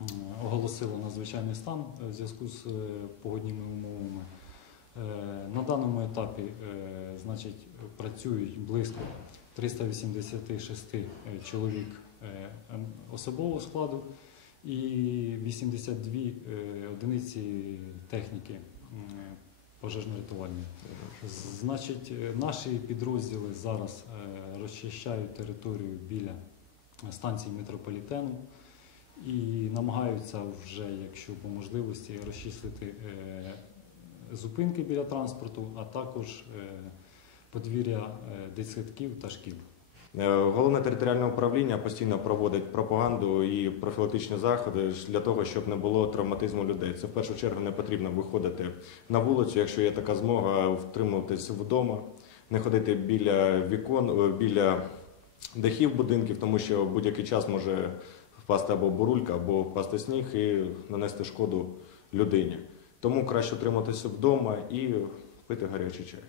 м, оголосило надзвичайний стан е, в зв'язку з е, погодніми умовами. Е, На даному етапі е, значить, працюють близько 386 е, чоловік е, ем, особового складу і 82 е, одиниці техніки пожежно-рятувальної. Значить, е, наші підрозділи зараз е, розчищають територію біля станції метрополітену і намагаються вже, якщо по можливості, розчистити е, зупинки біля транспорту, а також е, подвір'я е, дитсадків та шкіл. Головне територіальне управління постійно проводить пропаганду і профілактичні заходи для того, щоб не було травматизму людей. Це в першу чергу не потрібно виходити на вулицю, якщо є така змога, втримуватися вдома, не ходити біля вікон, біля дахів будинків, тому що будь-який час може впасти або бурулька, або впасти сніг і нанести шкоду людині. Тому краще утриматися вдома і пити гарячий чай.